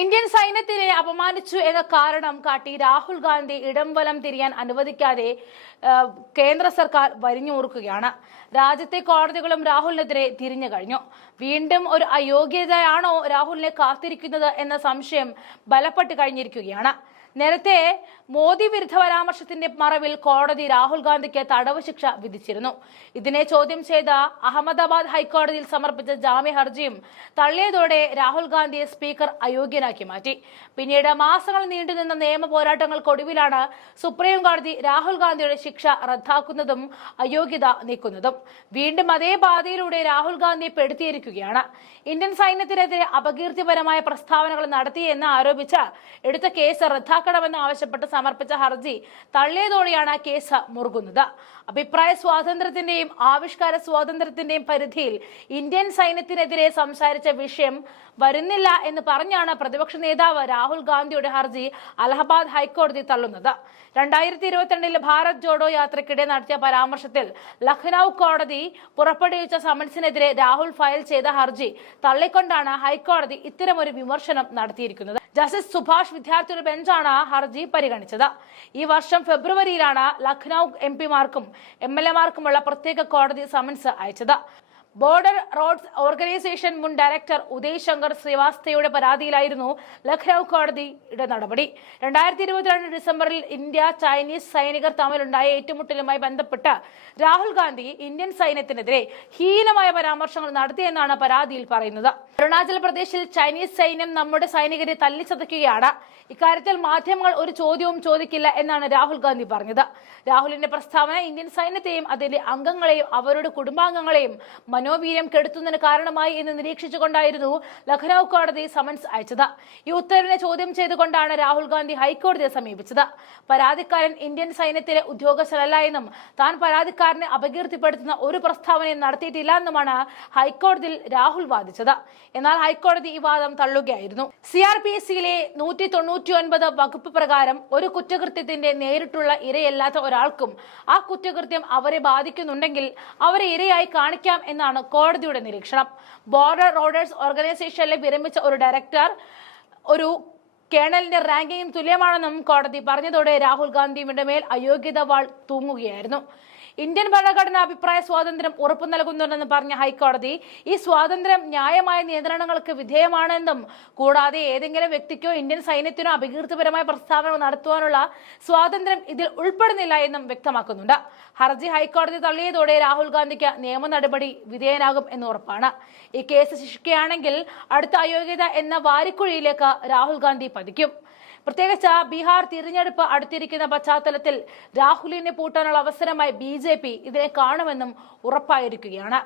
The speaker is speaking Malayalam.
ഇന്ത്യൻ സൈന്യത്തിനെ അപമാനിച്ചു എന്ന കാരണം കാട്ടി രാഹുൽ ഗാന്ധി ഇടംവലം തിരിയാൻ അനുവദിക്കാതെ കേന്ദ്ര സർക്കാർ വരിഞ്ഞൂറുക്കുകയാണ് രാജ്യത്തെ കോടതികളും രാഹുലിനെതിരെ തിരിഞ്ഞു കഴിഞ്ഞു. വീണ്ടും ഒരു അയോഗ്യതയാണോ രാഹുലിനെ കാത്തിരിക്കുന്നത് എന്ന സംശയം ബലപ്പെട്ട് കഴിഞ്ഞിരിക്കുകയാണ്. നേരത്തെ മോദി വിരുദ്ധ പരാമർശത്തിന്റെ മറവിൽ കോടതി രാഹുൽ ഗാന്ധിക്ക് തടവ് ശിക്ഷ വിധിച്ചിരുന്നു. ഇതിനെ ചോദ്യം ചെയ്ത അഹമ്മദാബാദ് ഹൈക്കോടതിയിൽ സമർപ്പിച്ച ജാമ്യ ഹർജിയും തള്ളിയതോടെ രാഹുൽ ഗാന്ധിയെ സ്പീക്കർ അയോഗ്യനാക്കി മാറ്റി. പിന്നീട് മാസങ്ങൾ നീണ്ടുനിന്ന നിയമ പോരാട്ടങ്ങൾക്കൊടുവിലാണ് സുപ്രീം കോടതി രാഹുൽ ഗാന്ധിയുടെ ശിക്ഷ റദ്ദാക്കുന്നതും അയോഗ്യത നീക്കുന്നതും. വീണ്ടും അതേ പാതയിലൂടെ രാഹുൽ ഗാന്ധിയെ പെടുത്തിയിരിക്കുകയാണ്. ഇന്ത്യൻ സൈന്യത്തിനെതിരെ അപകീർത്തിപരമായ പ്രസ്താവനകൾ നടത്തിയെന്ന് ആരോപിച്ച എടുത്ത കേസ് റദ്ദാക്കണമെന്ന് ആവശ്യപ്പെട്ട് സമർപ്പിച്ച ഹർജി തള്ളിയതോടെയാണ് കേസ് മുറുകുന്നത്. അഭിപ്രായ സ്വാതന്ത്ര്യത്തിന്റെയും ആവിഷ്കാര സ്വാതന്ത്ര്യത്തിന്റെയും പരിധിയിൽ ഇന്ത്യൻ സൈന്യത്തിനെതിരെ സംസാരിച്ച വിഷയം വരുന്നില്ല എന്ന് പറഞ്ഞാണ് പ്രതിപക്ഷ നേതാവ് രാഹുൽ ഗാന്ധിയുടെ ഹർജി അലഹബാദ് ഹൈക്കോടതി തള്ളുന്നത്. രണ്ടായിരത്തി ഇരുപത്തിരണ്ടിൽ ഭാരത് ജോഡോ യാത്രയ്ക്കിടെ നടത്തിയ പരാമർശത്തിൽ ലഖ്നൌ കോടതി പുറപ്പെടുവിച്ച സമൻസിനെതിരെ രാഹുൽ ഫയൽ ചെയ്ത ഹർജി തള്ളിക്കൊണ്ടാണ് ഹൈക്കോടതി ഇത്തരമൊരു വിമർശനം നടത്തിയിരിക്കുന്നത്. ജസ്റ്റിസ് സുഭാഷ് വിദ്യാർത്ഥിയുടെ ബെഞ്ചാണ് ഹർജി പരിഗണിച്ചത്. ഈ വർഷം ഫെബ്രുവരിയിലാണ് ലഖ്നൌ എം പിമാർക്കും എം എൽ എമാർക്കുമുള്ള പ്രത്യേക കോടതി സമൻസ് അയച്ചത്. ബോർഡർ റോഡ്സ് ഓർഗനൈസേഷൻ മുൻ ഡയറക്ടർ ഉദയ് ശങ്കർ ശ്രീവാസ്തവയുടെ പരാതിയിലായിരുന്നു ലഖ്നൌ കോടതിയുടെ നടപടി. രണ്ടായിരത്തി ഇരുപത്തിരണ്ട് ഡിസംബറിൽ ഇന്ത്യ ചൈനീസ് സൈനികർ തമ്മിലുണ്ടായ ഏറ്റുമുട്ടലുമായി ബന്ധപ്പെട്ട് രാഹുൽ ഗാന്ധി ഇന്ത്യൻ സൈന്യത്തിനെതിരെ ഹീനമായ പരാമർശങ്ങൾ നടത്തിയെന്നാണ് പരാതിയിൽ പറയുന്നത്. അരുണാചൽ പ്രദേശിൽ ചൈനീസ് സൈന്യം നമ്മുടെ സൈനികരെ തല്ലിച്ചതയ്ക്കുകയാണ്. ഇക്കാര്യത്തിൽ മാധ്യമങ്ങൾ ഒരു ചോദ്യവും ചോദിക്കില്ല എന്നാണ് രാഹുൽ ഗാന്ധി പറഞ്ഞത്. രാഹുലിന്റെ പ്രസ്താവന ഇന്ത്യൻ സൈന്യത്തെയും അതിന്റെ അംഗങ്ങളെയും അവരുടെ കുടുംബാംഗങ്ങളെയും മനോവീര്യം കെടുത്തുന്നതിന് കാരണമായി എന്ന് നിരീക്ഷിച്ചുകൊണ്ടായിരുന്നു ലഖ്നൌ കോടതി സമൻസ് അയച്ചത്. ഈ ഉത്തരവിനെ ചോദ്യം ചെയ്തുകൊണ്ടാണ് രാഹുൽ ഗാന്ധി ഹൈക്കോടതിയെ സമീപിച്ചത്. പരാതിക്കാരൻ ഇന്ത്യൻ സൈന്യത്തിലെ ഉദ്യോഗസ്ഥരല്ല എന്നും താൻ പരാതിക്കാരനെ അപകീർത്തിപ്പെടുത്തുന്ന ഒരു പ്രസ്താവനയും നടത്തിയിട്ടില്ല എന്നുമാണ് ഹൈക്കോടതിയിൽ രാഹുൽ വാദിച്ചത്. എന്നാൽ ഹൈക്കോടതി ഈ വാദം തള്ളുകയായിരുന്നു. സി ആർ പി സിയിലെ നൂറ്റി തൊണ്ണൂറ്റി ഒൻപത് വകുപ്പ് പ്രകാരം ഒരു കുറ്റകൃത്യത്തിന്റെ നേരിട്ടുള്ള ഇരയല്ലാത്ത ഒരാൾക്കും ആ കുറ്റകൃത്യം അവരെ ബാധിക്കുന്നുണ്ടെങ്കിൽ അവരെ ഇരയായി കാണിക്കാം എന്നാണ് കോടതിയുടെ നിരീക്ഷണം. ബോർഡർ റോഡേഴ്സ് ഓർഗനൈസേഷനിലെ വിരമിച്ച ഒരു ഡയറക്ടർ ഒരു കേണലിന്റെ റാങ്കിങ്ങിന് തുല്യമാണെന്നും കോടതി പറഞ്ഞതോടെ രാഹുൽ ഗാന്ധിയുടെ മേൽ അയോഗ്യത വാൾ തൂങ്ങുകയായിരുന്നു. ഇന്ത്യൻ ഭരണഘടന അഭിപ്രായ സ്വാതന്ത്ര്യം ഉറപ്പു നൽകുന്നുണ്ടെന്ന് പറഞ്ഞ ഹൈക്കോടതി ഈ സ്വാതന്ത്ര്യം ന്യായമായ നിയന്ത്രണങ്ങൾക്ക് വിധേയമാണെന്നും കൂടാതെ ഏതെങ്കിലും വ്യക്തിക്കോ ഇന്ത്യൻ സൈന്യത്തിനോ അപകീർത്തിപരമായ പ്രസ്താവന നടത്തുവാനുള്ള സ്വാതന്ത്ര്യം ഇതിൽ ഉൾപ്പെടുന്നില്ല എന്നും വ്യക്തമാക്കുന്നുണ്ട്. ഹർജി ഹൈക്കോടതി തള്ളിയതോടെ രാഹുൽ ഗാന്ധിക്ക് നിയമ നടപടി വിധേയനാകും എന്ന് ഉറപ്പാണ്. ഈ കേസ് ശിക്ഷിക്കുകയാണെങ്കിൽ അടുത്ത അയോഗ്യത എന്ന വാരിക്കുഴിയിലേക്ക് രാഹുൽ ഗാന്ധി പതിക്കും. പ്രത്യേകിച്ച് ബീഹാർ തിരഞ്ഞെടുപ്പ് അടുത്തിരിക്കുന്ന പശ്ചാത്തലത്തിൽ രാഹുലിനെ പൂട്ടാനുള്ള അവസരമായി ബി ഇതിനെ കാണുമെന്നും ഉറപ്പായിരിക്കുകയാണ്.